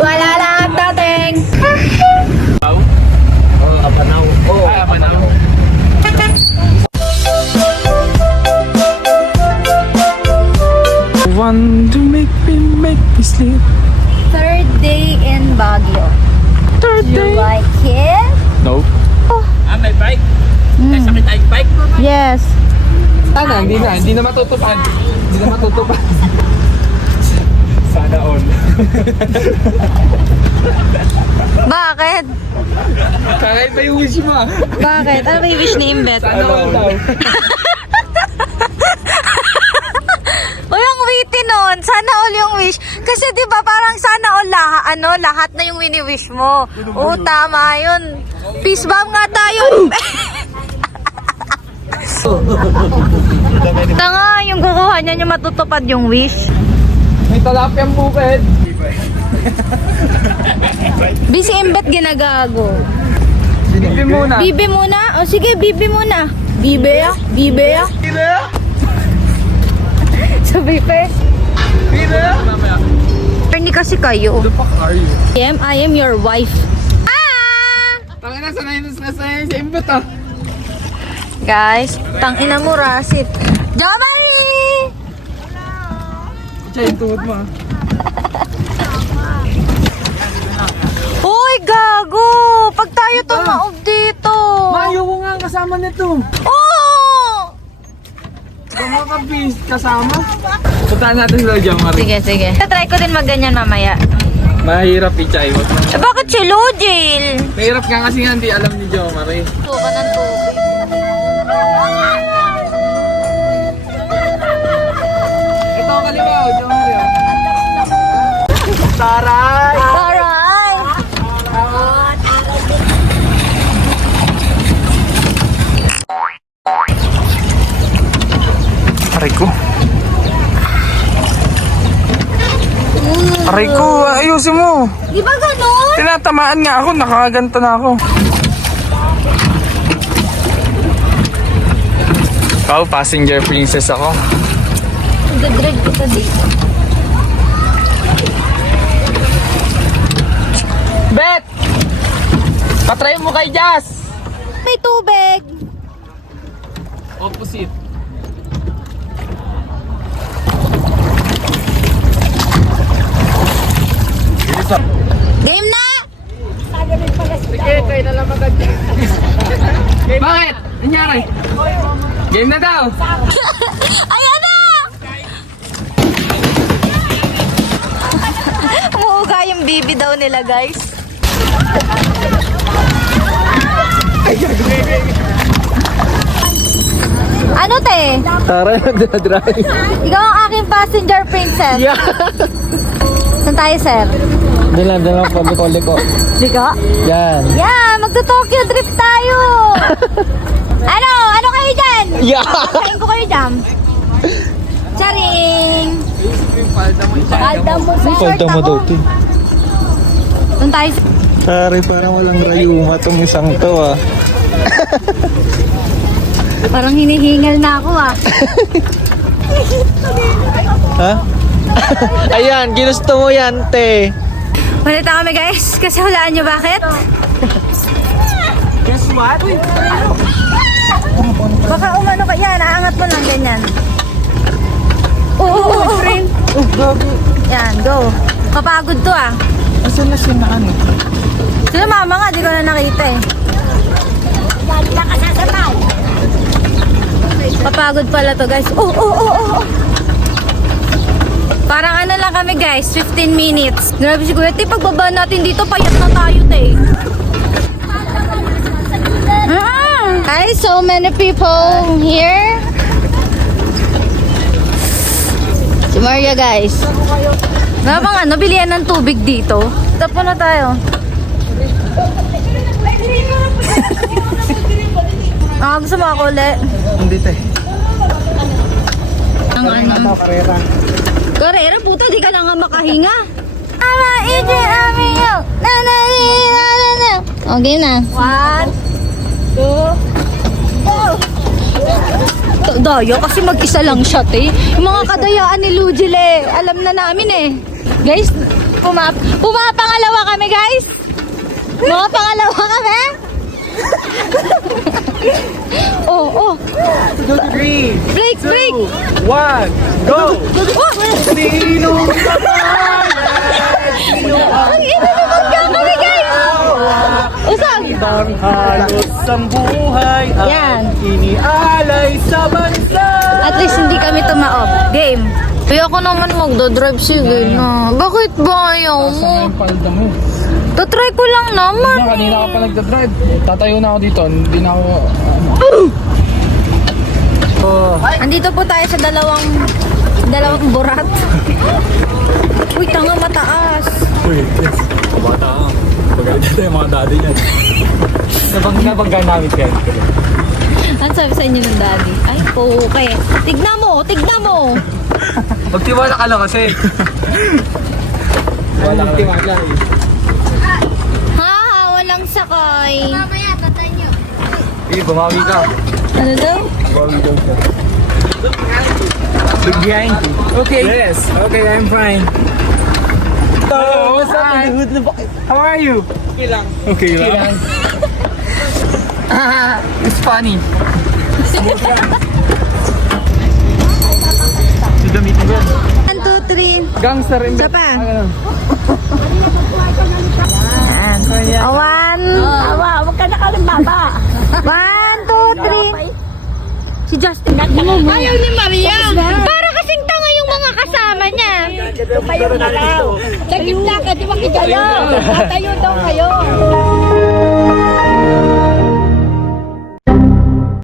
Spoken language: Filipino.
Wala lang dating. Apanaw. Ay, apanaw. One to make me sleep. Third day in Baguio. Third You day. like it? Nope. May bike? May sakit ay bike? Yes. Sana, hindi na matutupad. Hindi na matutupad. Sana all. Bakit? Kahit pa yung wish mo. Bakit? Ano ba yung wish ni Imbet? Sana all daw. Uy, ang witty nun. Sana all yung wish. Kasi di ba parang sana all lahat na yung wini-wish mo. Oo, tama yun. Peace bomb nga tayo. Tanga, yung kukuha niya yung matutupad yung wish. May talapyang bukid. Busy Imbet ginagago. Bibi muna. Bibi muna? O sige, bibi muna. Bibi ah? Bibi ah? Sabi pa eh. Bibi. Mamaya. Hindi kasi kayo. The fuck are you? I am your wife. Ah! Tangina, sanay sa imbet ah. Guys, tangina mo Rasit. Jomari! Chay, tuhod mo ah. Uy, gago! Pag tayo tumaob dito. Mayo ko nga kasama nito. Oh! Kumakabis kasama. Puntahan natin sila dyan, Marie. Sige, sige. Try ko din magganyan mamaya. Mahirap i-chay. Eh, bakit si Lojil? Mahirap nga kasi nga hindi alam ni Jo, Marie. Suka ng tubig. Ito ang kalimaw, Jo, Marie. Taray! Aray! Aray ko. Aray ko, ayusin mo. Di ba ganun? Tinatamaan nga ako, nakaganto na ako. Ikaw, passenger princess ako. Nag-drag kita dito. Bet! Patry mo kay Jazz! May tubig. Opposite. Game na! Sige, kayo na lang magad. Bakit? Nangyari? Game na daw! Ayan na! Umuuga yung bibi daw nila, guys. Ano, te? Tara, nagdadrive. Ikaw ang aking passenger princess. Yeah! Saan tayo, sir? Dilan pa, liko. Liko? Yan. Yeah, magto-Tokyo drift tayo! Ano kayo dyan? Yeah! Kain ko kayo dyan. Charing! Palda mo sa short ako. Doon tayo. Pare, parang walang rayuma tong isang to ah. Parang hinihingal na ako ah. Ha? Ayan, ginusto mo yan, te. Malita kami guys, kasi hulaan nyo bakit? Guess what? Baka umano ka, yan, aangat mo lang ganyan. Oo, friend. Yan, go. Kapagod to ah. Asan na siya na ano? Sino mama nga, di ko na nakita eh. Papagod pala to guys. Oh. Parang ano lang kami guys, 15 minutes. Grabe si Kuya, te, pagbaba natin dito, payat na tayo, te. Guys, so many people here. Si Maria guys. Wala bang ano, bilihan ng tubig dito? Tapo na tayo. Gusto mo ako ulit? Hindi, te. Ang ano? Karera. Karera, puta, di ka na nga makahinga. Ama, ije, amiyo. Na. Okay na. 1, 2, go. daya kasi mag-isa lang siya, te. Yung mga kadayaan ni Lujile, alam na namin eh. Guys, pumapangalawa kami, guys. Mga pangalawa kami. Oh. 2, 3, Break. 1, go! Sino Ang ina naman ka kami, guys. Usag. ang halos ang buhay Yan. inialay sa bansa? At least hindi kami tumaob. Game. Kaya ako naman magdodrive, sige na. Bakit ba ayaw mo? Palda mo. Tatry ko lang naman. Kanina ka pa nagdadrive. Tatayo na ako dito. Hindi na ako... Andito po tayo sa dalawang burat. Uy, tanga mataas. Uy, yes. Bata ka. Pagkakita tayo mga daddy niyan. Nabangga namin kayo. Ano sabi sa inyo ng daddy? Ay, okay. Tignan mo. Magtiwala ka lang kasi. Walang tiwala eh. Ha, walang sakay. Mamaya, tatay nyo. Eh, bumawi ka. Ano daw? Bumawi daw ka. Look behind you. Okay. Yes, okay, I'm fine. Hello, what's up? How are you? Okay lang. It's funny. Dudamit mo yan. 1, 2, 3. Gangster rin. Isa pa. Ano? Awan. Huwag ka nakalimbaba. 1, 2, 3. Si Justin. Ayaw ni Maria. Para kasing tanga yung mga kasama niya. Kayo na lang. Sa gitna ka, di ba kayo? Tayo daw kayo.